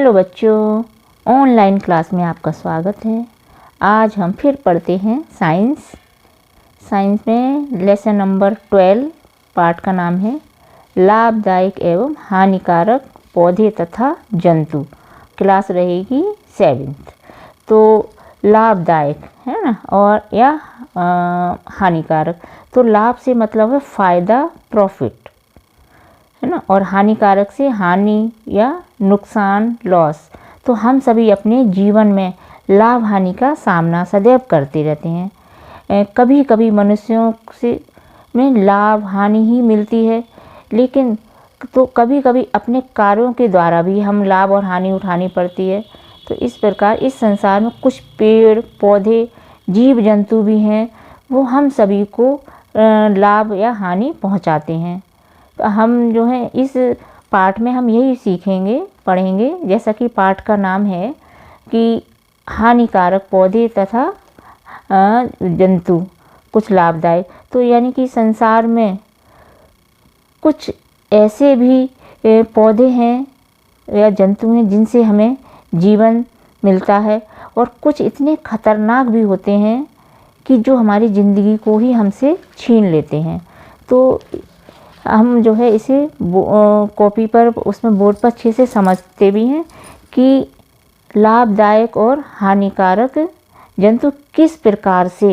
Hello बच्चों, online class में आपका स्वागत है। आज हम फिर पढ़ते हैं साइंस में लेसन नंबर 12। पाठ का नाम है लाभदायक एवं हानिकारक पौधे तथा जंतु। क्लास रहेगी 7th। तो लाभदायक है ना, और या हानिकारक। तो लाभ से मतलब है फ़ायदा, प्रॉफिट है ना, और हानिकारक से हानि या नुकसान, लॉस। तो हम सभी अपने जीवन में लाभ हानि का सामना सदैव करते रहते हैं। कभी कभी मनुष्यों से में लाभ हानि ही मिलती है, लेकिन तो कभी कभी अपने कार्यों के द्वारा भी हम लाभ और हानि उठानी पड़ती है। तो इस प्रकार इस संसार में कुछ पेड़ पौधे, जीव जंतु भी हैं, वो हम सभी को लाभ या हानि पहुंचाते हैं। तो हम जो है इस पाठ में हम यही सीखेंगे, पढ़ेंगे, जैसा कि पाठ का नाम है कि हानिकारक पौधे तथा जंतु कुछ लाभदायक। तो यानी कि संसार में कुछ ऐसे भी पौधे हैं या जंतु हैं जिनसे हमें जीवन मिलता है, और कुछ इतने खतरनाक भी होते हैं कि जो हमारी ज़िंदगी को ही हमसे छीन लेते हैं। तो हम जो है इसे कॉपी पर, उसमें बोर्ड पर अच्छे से समझते भी हैं कि लाभदायक और हानिकारक जंतु किस प्रकार से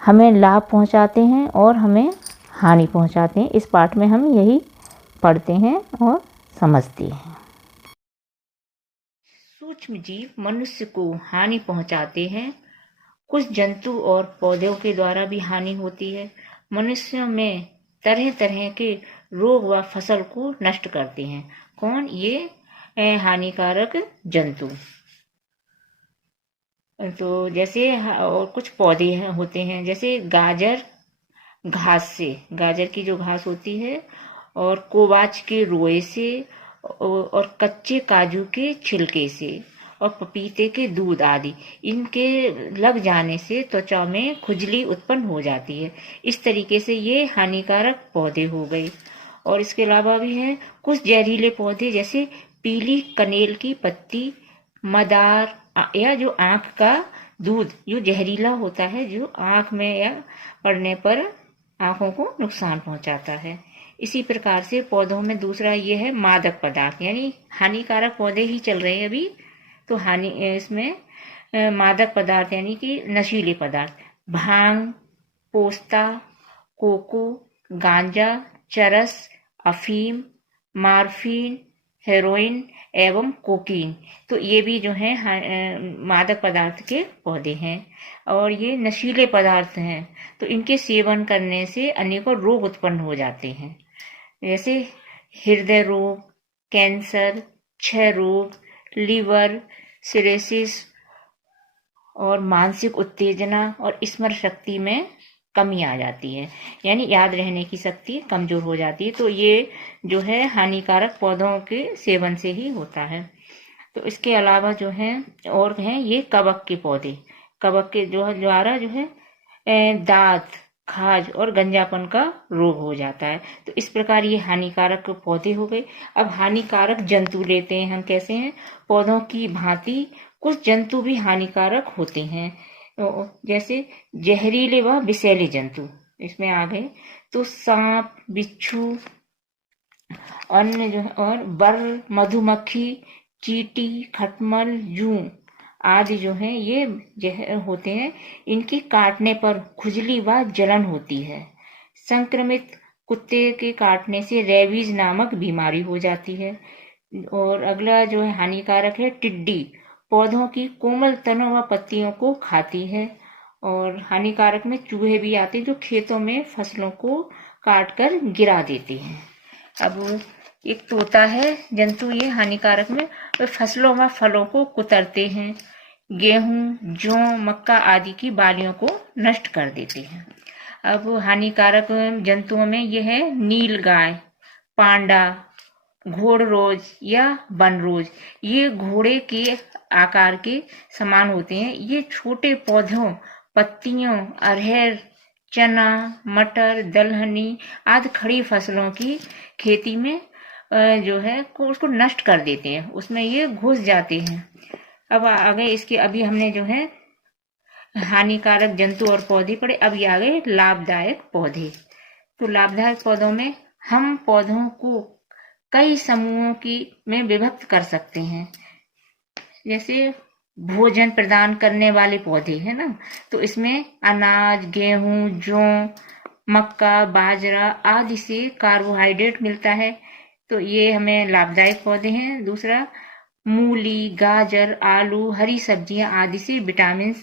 हमें लाभ पहुंचाते हैं और हमें हानि पहुंचाते हैं। इस पाठ में हम यही पढ़ते हैं और समझते हैं। सूक्ष्म जीव मनुष्य को हानि पहुंचाते हैं। कुछ जंतु और पौधों के द्वारा भी हानि होती है। मनुष्यों में तरह तरह के रोग व फसल को नष्ट करते हैं। कौन? ये हानिकारक जंतु। तो जैसे और कुछ पौधे होते हैं, जैसे गाजर घास से, गाजर की जो घास होती है, और कोवाच के रोए से, और कच्चे काजू के छिलके से, और पपीते के दूध आदि, इनके लग जाने से त्वचा में खुजली उत्पन्न हो जाती है। इस तरीके से ये हानिकारक पौधे हो गए। और इसके अलावा भी हैं कुछ जहरीले पौधे, जैसे पीली कनेल की पत्ती, मदार, या जो आँख का दूध जो जहरीला होता है, जो आँख में या पड़ने पर आँखों को नुकसान पहुंचाता है। इसी प्रकार से पौधों में दूसरा ये है मादक पदार्थ, यानी हानिकारक पौधे ही चल रहे हैं अभी। तो इसमें मादक पदार्थ यानी कि नशीले पदार्थ, भांग, पोस्ता, कोको, गांजा, चरस, अफीम, मार्फिन, हेरोइन एवं कोकीन। तो ये भी जो है मादक पदार्थ के पौधे हैं, और ये नशीले पदार्थ हैं। तो इनके सेवन करने से अनेकों रोग उत्पन्न हो जाते हैं, जैसे हृदय रोग, कैंसर, क्षय रोग, लीवर सिरोसिस, और मानसिक उत्तेजना, और स्मरण शक्ति में कमी आ जाती है, यानी याद रहने की शक्ति कमजोर हो जाती है। तो ये जो है हानिकारक पौधों के सेवन से ही होता है। तो इसके अलावा जो है और हैं ये कवक के पौधे। कवक के जो द्वारा जो है दांत, खाज और गंजापन का रोग हो जाता है। तो इस प्रकार ये हानिकारक पौधे हो गए। अब हानिकारक जंतु लेते हैं हम। कैसे हैं? पौधों की भांति कुछ जंतु भी हानिकारक होते हैं, जैसे जहरीले व विषैले जंतु इसमें आ गए। तो सांप, बिच्छू, अन्य जो है, और बर, मधुमक्खी, चींटी, खटमल, जूं आदि जो हैं ये जहर होते हैं। इनकी काटने पर खुजली व जलन होती है। संक्रमित कुत्ते के काटने से रेबीज नामक बीमारी हो जाती है। और अगला जो है हानिकारक है टिड्डी, पौधों की कोमल तनों व पत्तियों को खाती है। और हानिकारक में चूहे भी आते हैं, जो खेतों में फसलों को काट कर गिरा देते हैं। अब एक तोता है जंतु, ये हानिकारक में फसलों व फलों को कुतरते हैं, गेहूं, जौ, मक्का आदि की बालियों को नष्ट कर देते हैं। अब हानिकारक जंतुओं में ये है नील गाय, पांडा, घोड़रोज या बनरोज। ये घोड़े के आकार के समान होते हैं। ये छोटे पौधों, पत्तियों, अरहर, चना, मटर, दलहनी आदि खड़ी फसलों की खेती में जो है को उसको नष्ट कर देते हैं, उसमें ये घुस जाते हैं। अब आगे इसके अभी हमने जो है हानिकारक जंतु और पौधे पढ़े, अब ये आ गए लाभदायक पौधे। तो लाभदायक पौधों में हम पौधों को कई समूहों की में विभक्त कर सकते हैं। जैसे भोजन प्रदान करने वाले पौधे है ना, तो इसमें अनाज, गेहूं, जौ, मक्का, बाजरा आदि से कार्बोहाइड्रेट मिलता है, तो ये हमें लाभदायक पौधे हैं। दूसरा, मूली, गाजर, आलू, हरी सब्जियां आदि से विटामिन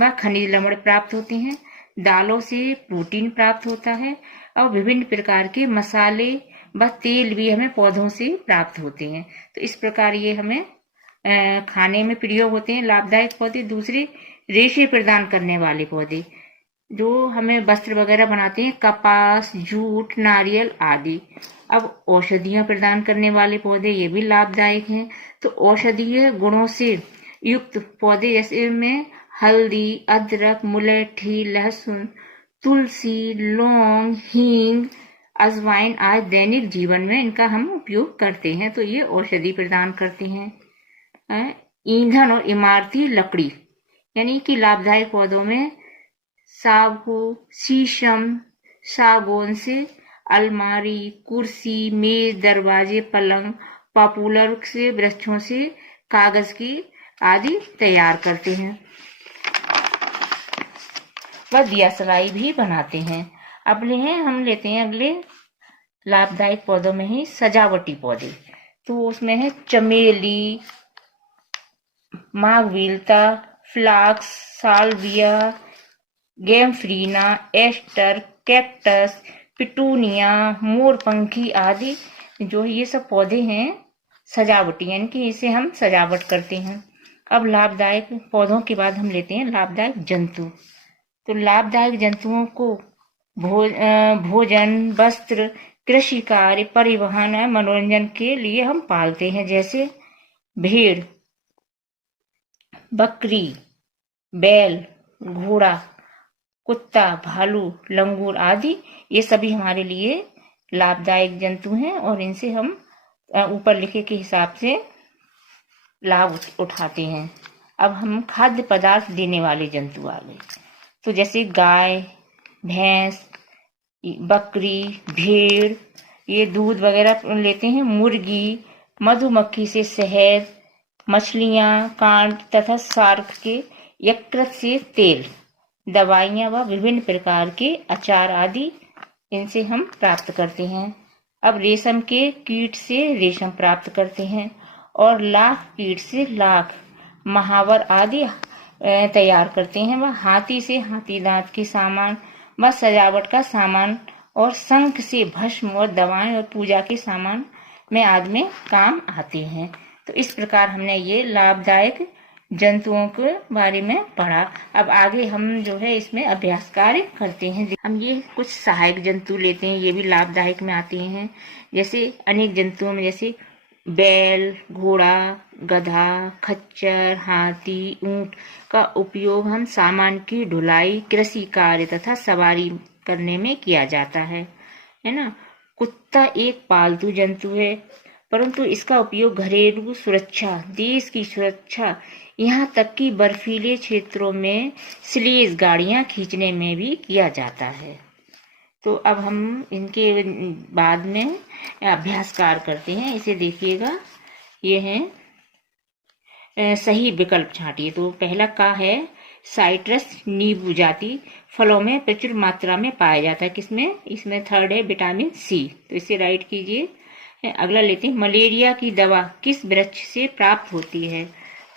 व खनिज लवण प्राप्त होते हैं। दालों से प्रोटीन प्राप्त होता है और विभिन्न प्रकार के मसाले व तेल भी हमें पौधों से प्राप्त होते हैं। तो इस प्रकार ये हमें खाने में प्रयोग होते हैं लाभदायक पौधे। दूसरे, रेशे प्रदान करने वाले पौधे जो हमें वस्त्र वगैरह बनाते हैं, कपास, जूट, नारियल आदि। अब औषधियां प्रदान करने वाले पौधे, ये भी लाभदायक हैं। तो औषधीय गुणों से युक्त पौधे जैसे में हल्दी, अदरक, मुलैठी, लहसुन, तुलसी, लौंग, हींग, अजवाइन आदि दैनिक जीवन में इनका हम उपयोग करते हैं, तो ये औषधि प्रदान करते हैं। ईंधन और इमारती लकड़ी, यानी कि लाभदायक पौधों में सागू, शीशम, सागौन से अलमारी, कुर्सी, मेज, दरवाजे, पलंग, पॉपुलर से वृक्षों से कागज की आदि तैयार करते हैं, वह दियासलाई भी बनाते हैं। अब हम लेते हैं अगले लाभदायक पौधों में ही सजावटी पौधे। तो उसमें है चमेली, माघविलता, flax, salvia, gomphrena, aster, cactus, petunia, मोरपंखी आदि, जो ये सब पौधे हैं सजावटी, यानी कि इसे हम सजावट करते हैं। अब लाभदायक पौधों के बाद हम लेते हैं लाभदायक जंतु। तो लाभदायक जंतुओं को भोजन, वस्त्र, कृषि कार्य, परिवहन और मनोरंजन के लिए हम पालते हैं। जैसे भेड़, बकरी, बैल, घोड़ा, कुत्ता, भालू, लंगूर आदि, ये सभी हमारे लिए लाभदायक जंतु हैं और इनसे हम ऊपर लिखे के हिसाब से लाभ उठाते हैं। अब हम खाद्य पदार्थ देने वाले जंतु आ गए। तो जैसे गाय, भैंस, बकरी, भेड़, ये दूध वगैरह लेते हैं। मुर्गी, मधुमक्खी से शहद, मछलियां, कांड तथा शार्क के यकृत से तेल, दवाइयां व विभिन्न प्रकार के अचार आदि इनसे हम प्राप्त करते हैं। अब रेशम के कीट से रेशम प्राप्त करते हैं और लाख कीट से लाख, महावर आदि तैयार करते हैं। वह हाथी से हाथी दांत के सामान व सजावट का सामान और शंख से भस्म और दवाएं और पूजा के सामान में आदि में काम आते हैं। तो इस प्रकार हमने ये लाभदायक जंतुओं के बारे में पढ़ा। अब आगे हम जो है इसमें अभ्यास कार्य करते हैं। हम ये कुछ सहायक जंतु लेते हैं, ये भी लाभदायक में आते हैं। जैसे अनेक जंतुओं में जैसे बैल, घोड़ा, गधा, खच्चर, हाथी, ऊंट का उपयोग हम सामान की ढुलाई, कृषि कार्य तथा सवारी करने में किया जाता है ना। कुत्ता एक पालतू जंतु है, परंतु इसका उपयोग घरेलू सुरक्षा, देश की सुरक्षा, यहाँ तक कि बर्फीले क्षेत्रों में स्लेज गाड़ियां खींचने में भी किया जाता है। तो अब हम इनके बाद में अभ्यास कार्य करते हैं, इसे देखिएगा। ये है सही विकल्प छांटिए। तो पहला का है साइट्रस नींबू जाति फलों में प्रचुर मात्रा में पाया जाता है। किसमें? इसमें थर्ड है विटामिन सी, तो इसे राइट कीजिए। अगला लेते हैं, मलेरिया की दवा किस वृक्ष से प्राप्त होती है?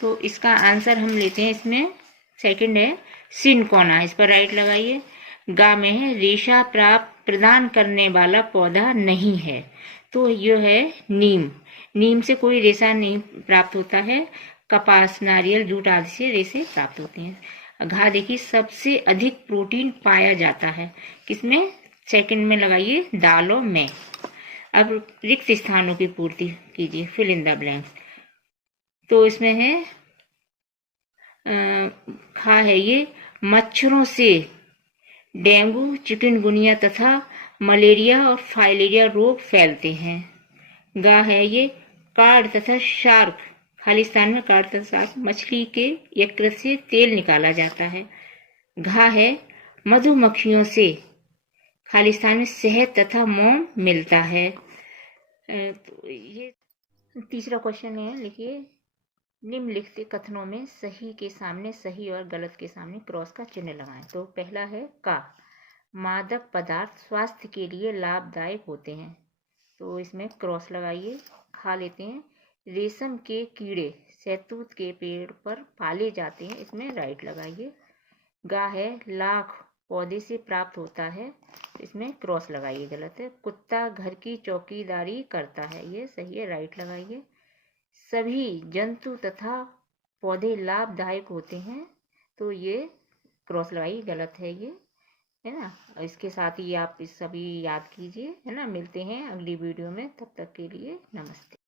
तो इसका आंसर हम लेते हैं, इसमें सेकंड है सिनकोना, इस पर राइट लगाइए। गा में है रेशा प्राप्त प्रदान करने वाला पौधा नहीं है, तो यह है नीम। नीम से कोई रेशा नहीं प्राप्त होता है। कपास, नारियल, जूट आदि से रेशे प्राप्त होते हैं। घा देखिए, सबसे अधिक प्रोटीन पाया जाता है किसमें? सेकंड में लगाइए दालों में। अब रिक्त स्थानों की पूर्ति कीजिए, फिल इन द ब्लैंक्स। तो इसमें है खा है ये मच्छरों से डेंगू, चिकनगुनिया तथा मलेरिया और फाइलेरिया रोग फैलते हैं। गा है ये कार्ड तथा शार्क, खालिस्तान में कार्ड तथा शार्क मछली के यकृत से तेल निकाला जाता है। घा है मधुमक्खियों से खालिस्तान में शहद तथा मोम मिलता है। तो ये तीसरा क्वेश्चन है, लिखिए निम्नलिखित कथनों में सही के सामने सही और गलत के सामने क्रॉस का चिन्ह लगाएं। तो पहला है का, मादक पदार्थ स्वास्थ्य के लिए लाभदायक होते हैं, तो इसमें क्रॉस लगाइए। खा लेते हैं, रेशम के कीड़े शहतूत के पेड़ पर पाले जाते हैं, इसमें राइट लगाइए। गा है लाख पौधे से प्राप्त होता है, तो इसमें क्रॉस लगाइए, गलत है। कुत्ता घर की चौकीदारी करता है, ये सही है, राइट लगाइए। सभी जंतु तथा पौधे लाभदायक होते हैं, तो ये क्रॉस लगाइए, गलत है ये, है ना। इसके साथ ही आप इस सभी याद कीजिए, है ना। मिलते हैं अगली वीडियो में, तब तक के लिए नमस्ते।